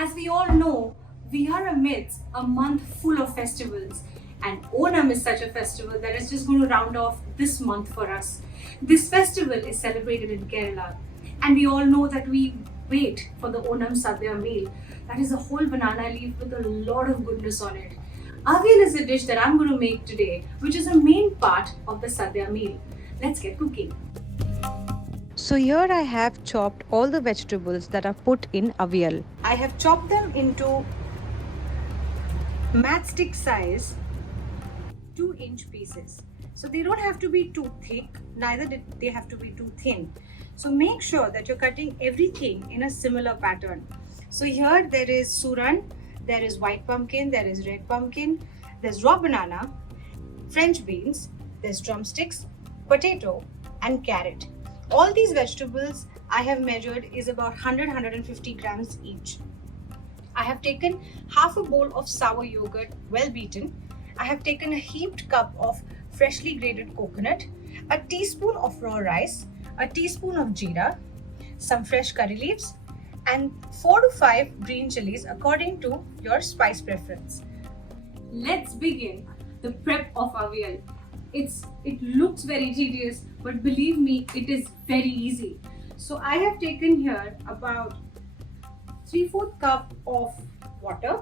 As we all know, we are amidst a month full of festivals, and Onam is such a festival that is just going to round off this month for us. This festival is celebrated in Kerala, and we all know that we wait for the Onam Sadhya meal. That is a whole banana leaf with a lot of goodness on it. Avial is a dish that I'm going to make today, which is a main part of the Sadhya meal. Let's get cooking. So here I have chopped all the vegetables that are put in avial. I have chopped them into matchstick size 2-inch pieces. So they don't have to be too thick, neither did they have to be too thin. So make sure that you're cutting everything in a similar pattern. So here there is Suran, there is white pumpkin, there is red pumpkin, there's raw banana, French beans, there's drumsticks, potato and carrot. All these vegetables I have measured is about 100-150 grams each. I have taken half a bowl of sour yogurt, well beaten. I have taken a heaped cup of freshly grated coconut, a teaspoon of raw rice, a teaspoon of jeera, some fresh curry leaves, and 4 to 5 green chilies according to your spice preference. Let's begin the prep of avial. It looks very tedious, but believe me, it is very easy. So I have taken here about 3/4 cup of water.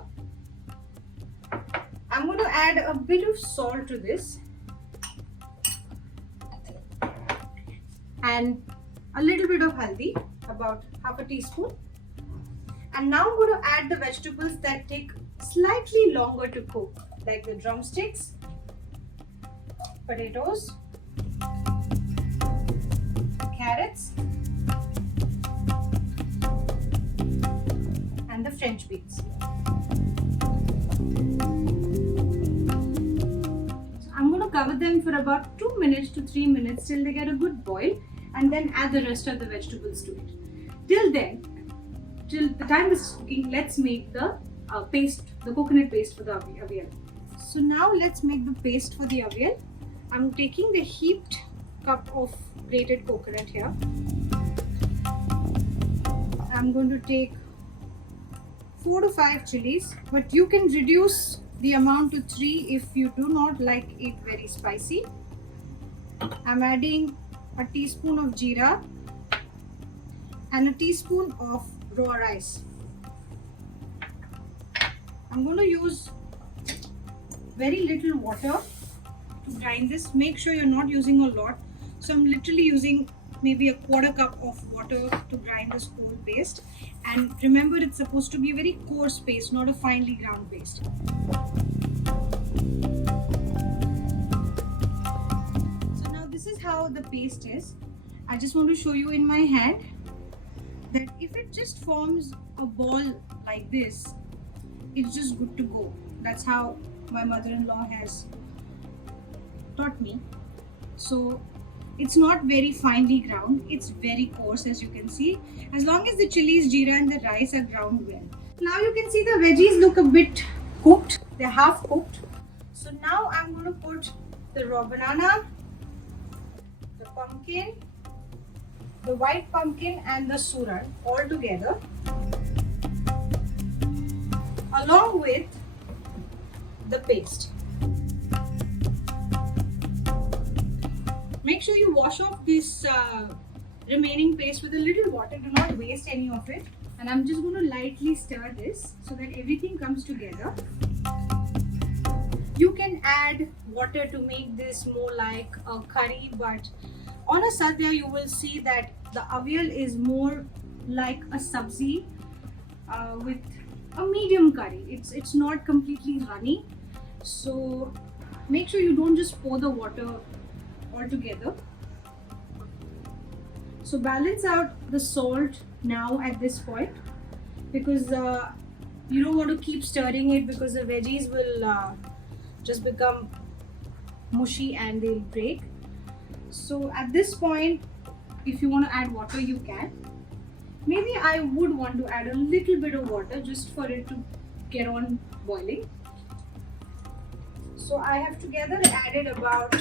I'm going to add a bit of salt to this and a little bit of haldi, about half a teaspoon. And now I'm going to add the vegetables that take slightly longer to cook, like the drumsticks, potatoes, carrots, and the French beans. So I'm going to cover them for about 2 minutes to 3 minutes till they get a good boil, and then add the rest of the vegetables to it. Till then, till the time this is cooking, let's make the paste, the coconut paste for the avial. So now let's make the paste for the avial. I'm taking the heaped cup of grated coconut here. I'm going to take 4 to 5 chilies, but you can reduce the amount to 3 if you do not like it very spicy. I'm adding a teaspoon of jeera and a teaspoon of raw rice. I'm going to use very little water to grind this. Make sure you're not using a lot. So I'm literally using maybe a 1/4 cup of water to grind this whole paste. And remember, it's supposed to be a very coarse paste, not a finely ground paste. So now this is how the paste is. I just want to show you in my hand that if it just forms a ball like this, it's just good to go. That's how my mother-in-law has taught me. So it's not very finely ground, it's very coarse, as you can see, as long as the chilies, jeera and the rice are ground well. Now you can see the veggies look a bit cooked, they're half cooked. So now I'm going to put the raw banana, the pumpkin, the white pumpkin and the suran all together, along with the paste. Make sure you wash off this remaining paste with a little water. Do not waste any of it. And I'm just going to lightly stir this so that everything comes together. You can add water to make this more like a curry, but on a sadhya you will see that the avial is more like a sabzi with a medium curry. It's not completely runny. So make sure you don't just pour the water all together. So balance out the salt now at this point, because you don't want to keep stirring it, because the veggies will just become mushy and they'll break. So at this point, if you want to add water, you can. Maybe I would want to add a little bit of water just for it to get on boiling. So I have together added about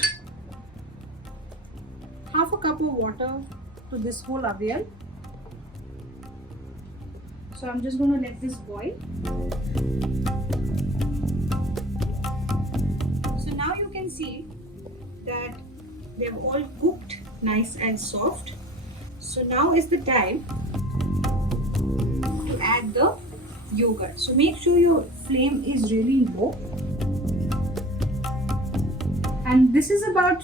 half a cup of water to this whole avial. So I'm just going to let this boil. So now you can see that they've all cooked nice and soft. So now is the time to add the yogurt. So make sure your flame is really low. And this is about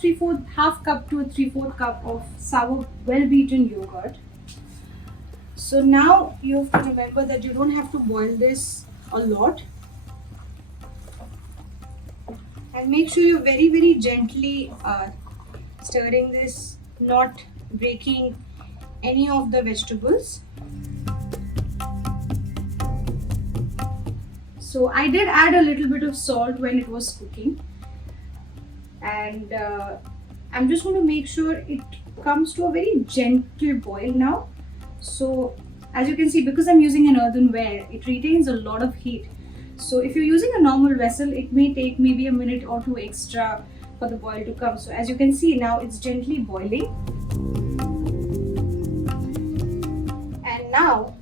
half cup to a 3/4 cup of sour, well-beaten yogurt. So now you have to remember that you don't have to boil this a lot. And make sure you're very, very gently stirring this, not breaking any of the vegetables. So I did add a little bit of salt when it was cooking. And I'm just going to make sure it comes to a very gentle boil now. So as you can see, because I'm using an earthenware, it retains a lot of heat. So if you're using a normal vessel, it may take maybe a minute or two extra for the boil to come. So as you can see now, it's gently boiling. And now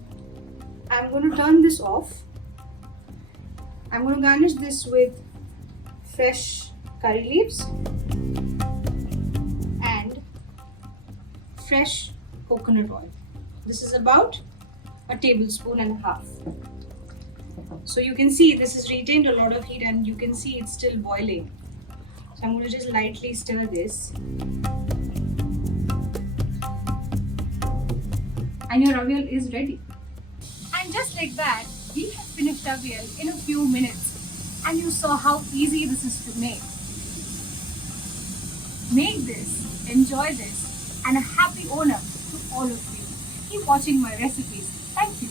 I'm going to turn this off. I'm going to garnish this with fresh curry leaves and fresh coconut oil. This is about a tablespoon and a half. So you can see this has retained a lot of heat and you can see it's still boiling. So I'm going to just lightly stir this. And your avial is ready. And just like that, we have finished avial in a few minutes. And you saw how easy this is to make. Make this, enjoy this, and a happy Onam to all of you. Keep watching my recipes. Thank you.